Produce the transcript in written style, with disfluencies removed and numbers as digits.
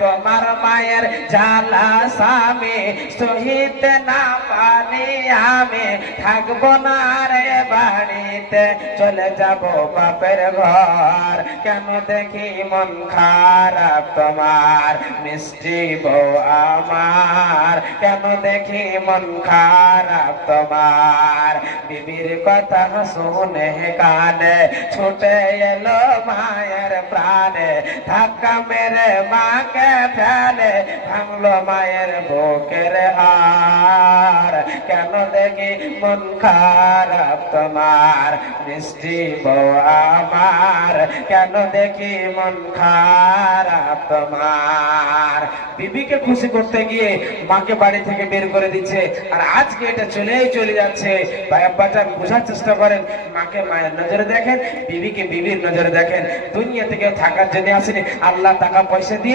তোমার মায়ের জ্বালা স্বামী সহিতে না পারি আমি, থাকবো না রে বাড়িতে, চলে যাব বাপের ঘর। কেন দেখি মন খারাপ তোমার মিষ্টি বউ আমার, কেন দেখি মন খারাপ তোমার। বিবির কথা শুনে কানে ছুটে এলো মায়ের প্রাণে, ধাক্কা মেরে মাকে ফেলে ভাঙলো মায়ের বুকের হাড়। কেন দেখি মন খারাপ তোমার মিষ্টি বউ আমার, কেন দেখি মন খারাপ তোমার। বিবিকে খুশি করতে গিয়ে মাকে বাড়ি থেকে বের করে দিচ্ছে, আর আজকে এটা চলে যাচ্ছে। বাচ্চার বোঝার চেষ্টা করেন, মাকে মায়ের নজরে দেখেন, বিবিকে বিবির নজরে দেখেন। দুনিয়া থেকে থাকার জন্য আসেনি, আল্লাহ টাকা পয়সা দিয়েছে